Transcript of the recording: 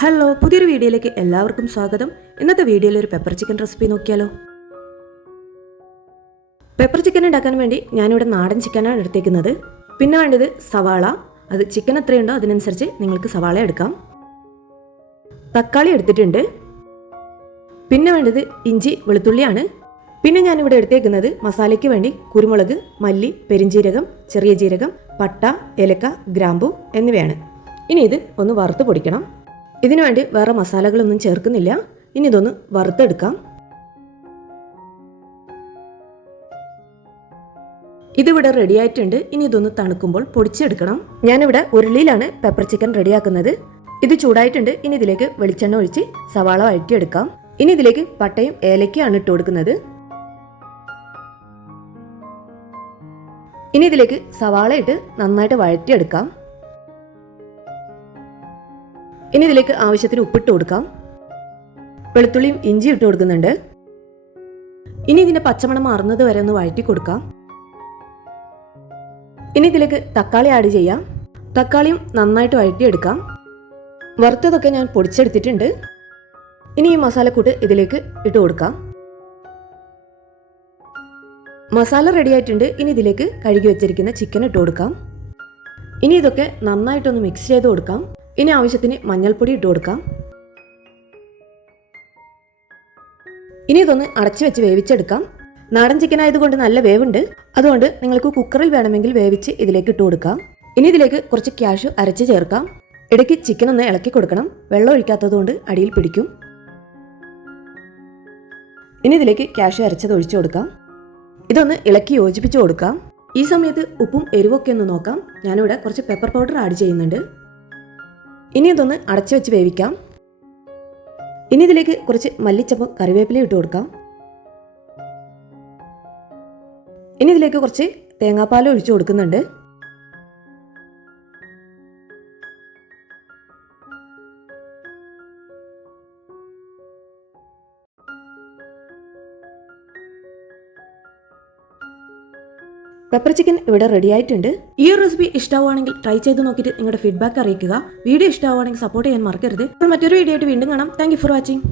Hello പുതിയൊരു വീഡിയോയിലേക്ക് എല്ലാവർക്കും സ്വാഗതം. ഇന്നത്തെ വീഡിയോയിൽ ഒരു പെപ്പർ ചിക്കൻ റെസിപ്പി നോക്കിയാലോ? പെപ്പർ ചിക്കൻ ഉണ്ടാക്കാൻ വേണ്ടി ഞാനിവിടെ നാടൻ ചിക്കനാണ് എടുത്തേക്കുന്നത്. പിന്നെ വേണ്ടത് സവാള. അത് ചിക്കൻ എത്രയുണ്ടോ അതിനനുസരിച്ച് നിങ്ങൾക്ക് സവാള എടുക്കാം. തക്കാളി എടുത്തിട്ടുണ്ട്. പിന്നെ വേണ്ടത് ഇഞ്ചി വെളുത്തുള്ളിയാണ്. പിന്നെ ഞാനിവിടെ എടുത്തേക്കുന്നത് മസാലയ്ക്ക് വേണ്ടി കുരുമുളക് മല്ലി പെരിഞ്ജീരകം ചെറിയ ജീരകം പട്ട ഏലക്ക ഗ്രാമ്പു എന്നിവയാണ്. ഇനി ഇത് ഒന്ന് വറുത്ത് പൊടിക്കണം. ഇതിനു വേണ്ടി വേറെ മസാലകളൊന്നും ചേർക്കുന്നില്ല. ഇനി ഇതൊന്ന് വറുത്തെടുക്കാം. ഇതിവിടെ റെഡി ആയിട്ടുണ്ട്. ഇനി ഇതൊന്ന് തണുക്കുമ്പോൾ പൊടിച്ചെടുക്കണം. ഞാനിവിടെ ഉരുളിയിലാണ് പെപ്പർ ചിക്കൻ റെഡിയാക്കുന്നത് ഇത് ചൂടായിട്ടുണ്ട്. ഇനി ഇതിലേക്ക് വെളിച്ചെണ്ണ ഒഴിച്ച് സവാള വഴറ്റിയെടുക്കാം. ഇനി ഇതിലേക്ക് പട്ടയും ഏലക്കയാണ് ഇട്ട് കൊടുക്കുന്നത്. ഇനി ഇതിലേക്ക് സവാള ഇട്ട് നന്നായിട്ട് വഴറ്റിയെടുക്കാം. ഇനി ഇതിലേക്ക് ആവശ്യത്തിന് ഉപ്പിട്ട് കൊടുക്കാം. വെളുത്തുള്ളിയും ഇഞ്ചി ഇട്ട് കൊടുക്കുന്നുണ്ട്. ഇനി ഇതിന്റെ പച്ചമണം മാറുന്നത് വരെ ഒന്ന് വഴറ്റി കൊടുക്കാം. ഇനി ഇതിലേക്ക് തക്കാളി ആഡ് ചെയ്യാം. തക്കാളിയും നന്നായിട്ട് വഴറ്റിയെടുക്കാം. വറുത്തതൊക്കെ ഞാൻ പൊടിച്ചെടുത്തിട്ടുണ്ട്. ഇനി ഈ മസാലക്കൂട്ട് ഇതിലേക്ക് ഇട്ട് കൊടുക്കാം. മസാല റെഡി ആയിട്ടുണ്ട്. ഇനി ഇതിലേക്ക് കഴുകി വെച്ചിരിക്കുന്ന ചിക്കൻ ഇട്ട് കൊടുക്കാം. ഇനി ഇതൊക്കെ നന്നായിട്ടൊന്ന് മിക്സ് ചെയ്ത് കൊടുക്കാം. ഇനി ആവശ്യത്തിന് മഞ്ഞൾപ്പൊടി ഇട്ട് കൊടുക്കാം. ഇനി ഇതൊന്ന് അടച്ചു വെച്ച് വേവിച്ചെടുക്കാം. നാടൻ ചിക്കൻ ആയതുകൊണ്ട് നല്ല വേവുണ്ട്. അതുകൊണ്ട് നിങ്ങൾക്ക് കുക്കറിൽ വേണമെങ്കിൽ വേവിച്ച് ഇതിലേക്ക് ഇട്ട് കൊടുക്കാം. ഇനി ഇതിലേക്ക് കുറച്ച് ക്യാഷ് അരച്ച് ചേർക്കാം. ഇടയ്ക്ക് ചിക്കൻ ഒന്ന് ഇളക്കി കൊടുക്കണം. വെള്ളം ഒഴിക്കാത്തതുകൊണ്ട് അടിയിൽ പിടിക്കും. ഇനി ഇതിലേക്ക് ക്യാഷ് അരച്ചത് ഒഴിച്ചു കൊടുക്കാം. ഇതൊന്ന് ഇളക്കി യോജിപ്പിച്ച് കൊടുക്കാം. ഈ സമയത്ത് ഉപ്പും എരിവൊക്കെ ഒന്ന് നോക്കാം. ഞാനിവിടെ കുറച്ച് പെപ്പർ പൗഡർ ആഡ് ചെയ്യുന്നുണ്ട്. ഇനി ഇതൊന്ന് അടച്ചു വെച്ച് വേവിക്കാം. ഇനി ഇതിലേക്ക് കുറച്ച് മല്ലിച്ചപ്പും കറിവേപ്പില ഇട്ട് കൊടുക്കാം. ഇനി ഇതിലേക്ക് കുറച്ച് തേങ്ങാപ്പാൽ ഒഴിച്ചു കൊടുക്കുന്നുണ്ട്. പെപ്പർ ചിക്കൻ ഇവിടെ റെഡി ആയിട്ടുണ്ട്. ഈ ഒരു റെസിപ്പി ഇഷ്ടമാവുകയാണെങ്കിൽ ട്രൈ ചെയ്ത് നോക്കിയിട്ട് നിങ്ങളുടെ ഫീഡ്ബാക്ക് അറിയിക്കുക. വീഡിയോ ഇഷ്ടമാവുകയാണെങ്കിൽ സപ്പോർട്ട് ചെയ്യാൻ മറക്കരുത്. അപ്പോൾ മറ്റൊരു വീഡിയോ ആയിട്ട് വീണ്ടും കാണാം. Thank for watching